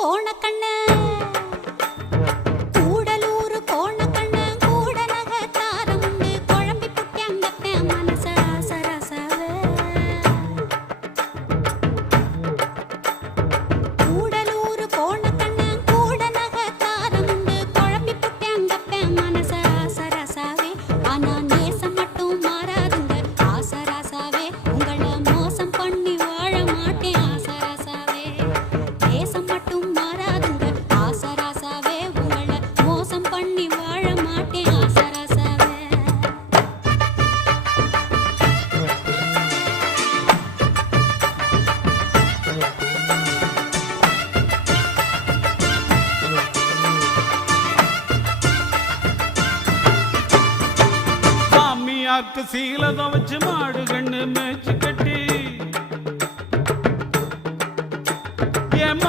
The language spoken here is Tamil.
கோணக்கண்ணு கூடலூர் கோணக்கண்ணு கூட நகத்தாரம் உண்டு குழம்பி புட்டியங்கத்த மனச ராசராசாவே கூடலூர் கோணக்கண்ணு கூட நகத்தாரம் உண்டு குழம்பி புட்டியங்கத்த மனச ராசராசாவே ஆனா நேசம் மட்டும் மாறாதுங்க ஆசராசாவே உங்களை மோசம் பண்ணி வாழ மாட்டேன் ஆசராசாவே நேசம் மட்டும் மாறாதுங்க ஆசராசாவே உங்களை மோசம் பண்ணி வாழ மாட்டேன் ஆசராசாவே சாமியார்க்கு சீலத வச்சு மாடு கண்ணு மேய்ச்சி கட்டி